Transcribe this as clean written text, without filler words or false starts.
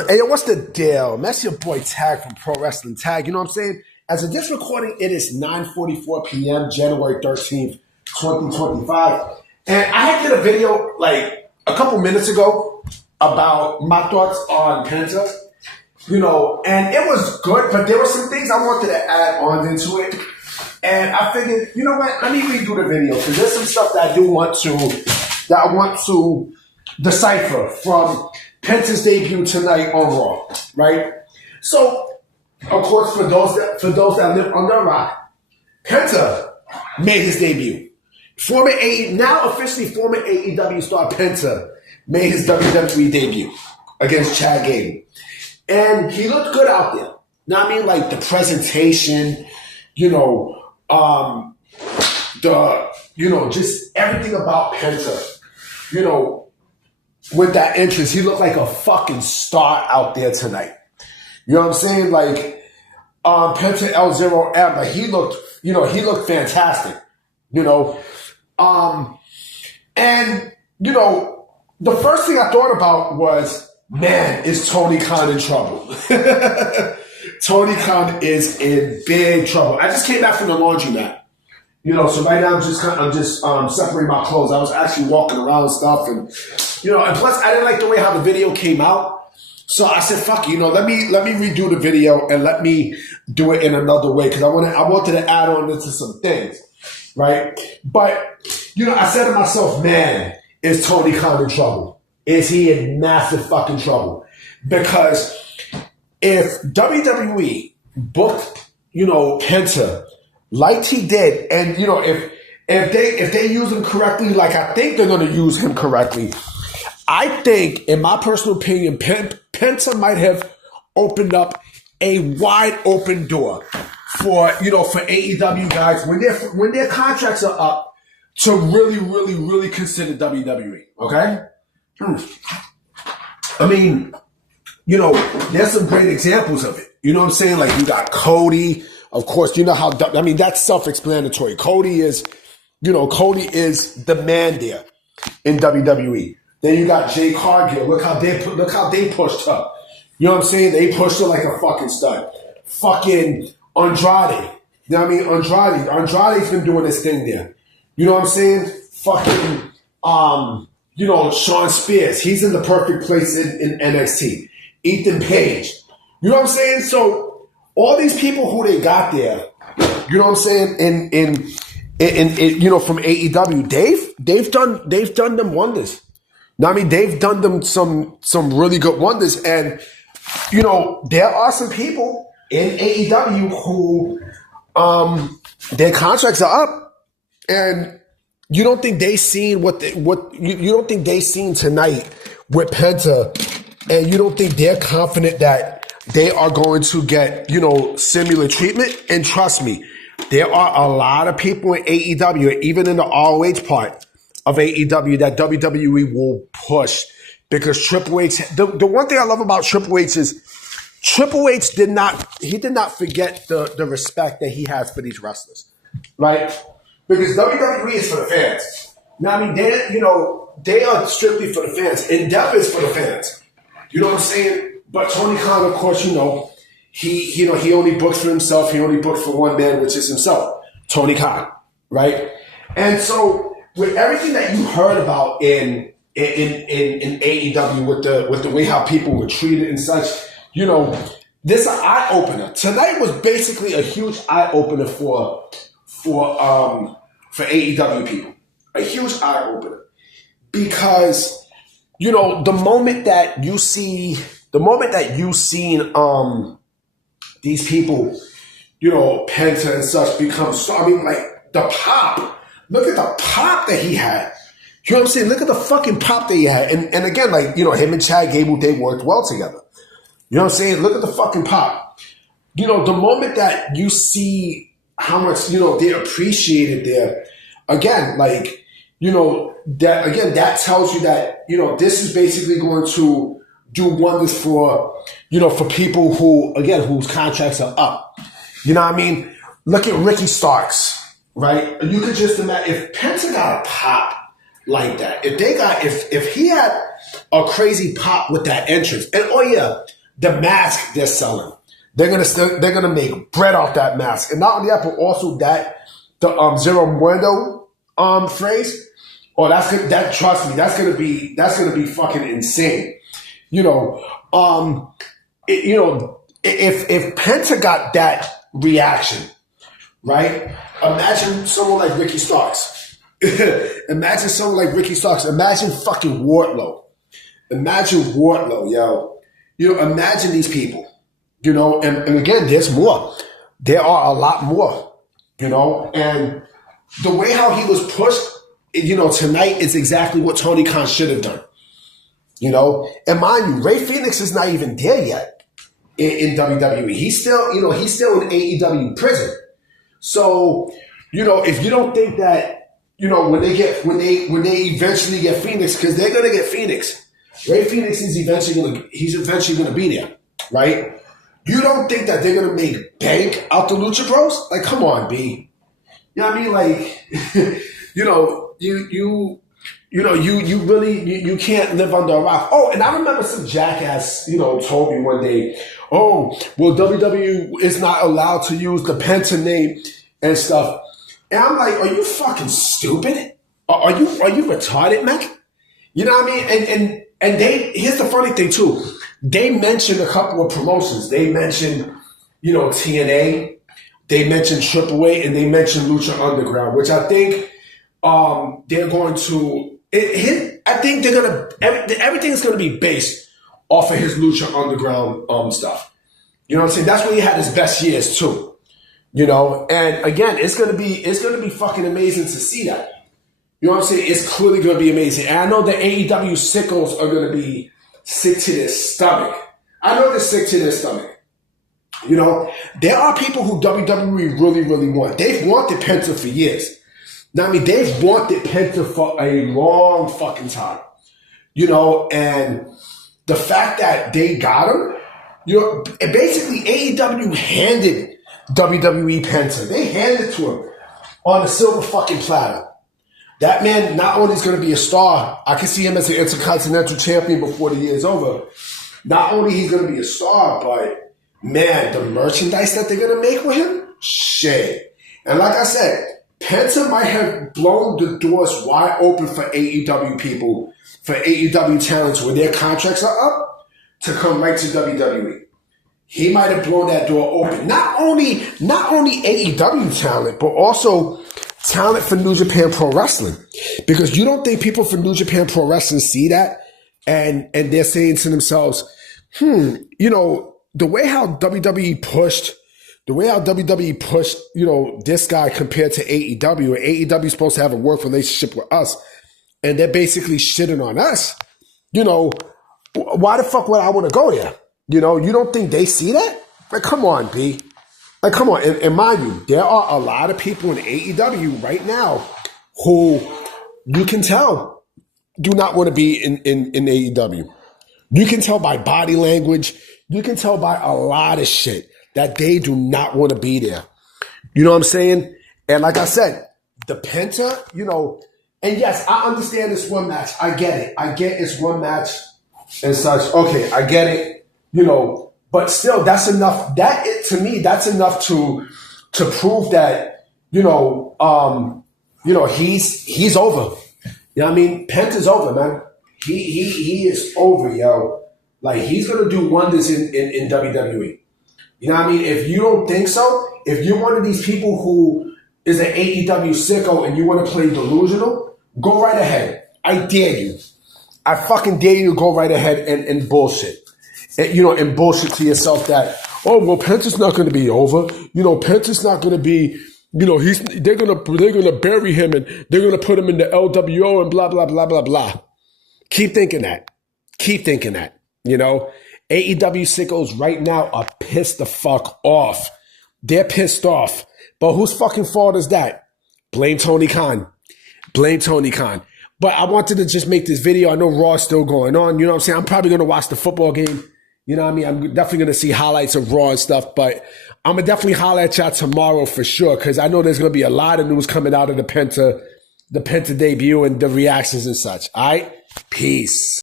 Hey, yo, what's the deal? That's your boy Tag from Pro Wrestling Tag. You know what I'm saying? As of this recording, it is 9:44 p.m., January 13th, 2025. And I had did a video like a couple minutes ago about my thoughts on Penta. You know, and it was good, but there were some things I wanted to add on into it. And I figured, you know what? Let me redo the video because there's some stuff that I want to decipher from Penta's debut tonight on Raw, right? So, of course, for those that live under a rock, Penta made his debut. Now officially former AEW star Penta made his WWE debut against Chad Gable. And he looked good out there. Now, I mean, like the presentation, just everything about Penta, with that entrance, he looked like a fucking star out there tonight. You know what I'm saying? Like, Penta L0M, like he looked fantastic, the first thing I thought about was, man, is Tony Khan in trouble? Tony Khan is in big trouble. I just came back from the laundromat. So right now I'm just separating my clothes. I was actually walking around and stuff, and plus I didn't like the way how the video came out. So I said, fuck it, let me redo the video and let me do it in another way because I wanted to add on into some things, right? But I said to myself, man, is Tony Khan in trouble? Is he in massive fucking trouble? Because if WWE booked, Penta like he did, and if they use him correctly, like I think they're going to use him correctly, I think, in my personal opinion, Penta might have opened up a wide open door for AEW guys when their contracts are up to really, really, really consider WWE. Okay. I mean, there's some great examples of it. You know what I'm saying? Like you got Cody. Of course, that's self-explanatory. Cody is the man there in WWE. Then you got Jay Cargill. Look how they pushed her. You know what I'm saying? They pushed her like a fucking stud. Fucking Andrade. You know what I mean? Andrade's been doing this thing there. You know what I'm saying? Fucking Sean Spears. He's in the perfect place in NXT. Ethan Page. You know what I'm saying? So all these people who they got there, you know what I'm saying, in from AEW, they've done them wonders. Now, I mean, they've done them some really good wonders, and there are some people in AEW who their contracts are up, and you don't think they seen you don't think they seen tonight with Penta, and you don't think they're confident that they are going to get, similar treatment. And trust me, there are a lot of people in AEW, even in the ROH part of AEW, that WWE will push because Triple H, the one thing I love about Triple H is Triple H did not forget the respect that he has for these wrestlers, right? Because WWE is for the fans. Now, I mean, they are strictly for the fans. Endeavor is for the fans. You know what I'm saying? But Tony Khan, of course, he only books for himself. He only books for one man, which is himself, Tony Khan, right? And so, with everything that you heard about in AEW, with the way how people were treated and such, this is an eye opener. Tonight was basically a huge eye opener for AEW people, a huge eye opener, because the moment that you seen these people, Penta and such become star. I mean, like the pop. Look at the pop that he had. You know what I'm saying? Look at the fucking pop that he had. And again, like, him and Chad Gable, they worked well together. You know what I'm saying? Look at the fucking pop. The moment that you see how much, they appreciated there, again, like, that tells you that, this is basically going to do wonders for, for people whose contracts are up. You know what I mean? Look at Ricky Starks, right? You could just imagine if Penta got a pop like that, if he had a crazy pop with that entrance. And oh yeah, the mask they're selling. They're gonna make bread off that mask. And not only that, but also the Zero Muerto phrase. Oh, trust me, that's gonna be fucking insane. If Penta got that reaction, right? Imagine someone like Ricky Starks. Imagine someone like Ricky Starks. Imagine fucking Wardlow. Imagine Wardlow, yo. Imagine these people. And again, there's more. There are a lot more. And the way how he was pushed, tonight is exactly what Tony Khan should have done. And mind you, Rey Fenix is not even there yet in WWE. He's still in AEW prison. So, if you don't think that, when they eventually get Phoenix, because they're gonna get Phoenix, Rey Fenix is eventually gonna be there, right? You don't think that they're gonna make bank out the Lucha Bros? Like, come on, B. You know what I mean? Like, you really can't live under a rock. Oh, and I remember some jackass, told me one day, oh, well, WWE is not allowed to use the Penta name and stuff. And I'm like, are you fucking stupid? Are you retarded, man? You know what I mean? And here's the funny thing too. They mentioned a couple of promotions. They mentioned, TNA, they mentioned AAA, and they mentioned Lucha Underground, which I think they're going to. I think everything's going to be based off of his Lucha Underground stuff. You know what I'm saying? That's when he had his best years too. And again, it's going to be fucking amazing to see that. You know what I'm saying? It's clearly going to be amazing. And I know the AEW sickos are going to be sick to their stomach. I know they're sick to their stomach. There are people who WWE really, really want. They've wanted Penta for years. Now, I mean, they've wanted Penta for a long fucking time. And the fact that they got him, basically AEW handed WWE Penta. They handed it to him on a silver fucking platter. That man not only is going to be a star, I can see him as an Intercontinental Champion before the year's over. Not only he's going to be a star, but man, the merchandise that they're going to make with him, shit. And like I said, Penta might have blown the doors wide open for AEW people, for AEW talents when their contracts are up, to come right to WWE. He might have blown that door open. Not only AEW talent, but also talent for New Japan Pro Wrestling. Because you don't think people from New Japan Pro Wrestling see that and they're saying to themselves, the way how WWE pushed, this guy compared to AEW, and AEW is supposed to have a work relationship with us, and they're basically shitting on us, why the fuck would I want to go there? You don't think they see that? Like, come on, B. Like, come on. And mind you, there are a lot of people in AEW right now who you can tell do not want to be in AEW. You can tell by body language. You can tell by a lot of shit that they do not want to be there. You know what I'm saying? And like I said, the Penta, and yes, I understand it's one match. I get it. I get it's one match and such. Okay, I get it. But still, that's enough. To me, that's enough to prove that, he's over. You know what I mean? Penta's over, man. He is over, yo. Like, he's gonna do wonders in WWE. You know what I mean? If you don't think so, if you're one of these people who is an AEW sicko and you want to play delusional, go right ahead. I dare you. I fucking dare you to go right ahead and bullshit. And bullshit to yourself that, oh, well, Penta's not going to be over. Penta's not going to be, they're going to bury him and they're going to put him in the LWO and blah, blah, blah, blah, blah. Keep thinking that. AEW sickos right now are pissed the fuck off. They're pissed off. But whose fucking fault is that? Blame Tony Khan. But I wanted to just make this video. I know Raw is still going on. You know what I'm saying? I'm probably going to watch the football game. You know what I mean? I'm definitely going to see highlights of Raw and stuff. But I'm going to definitely holler at y'all tomorrow for sure. Because I know there's going to be a lot of news coming out of the Penta debut and the reactions and such. All right? Peace.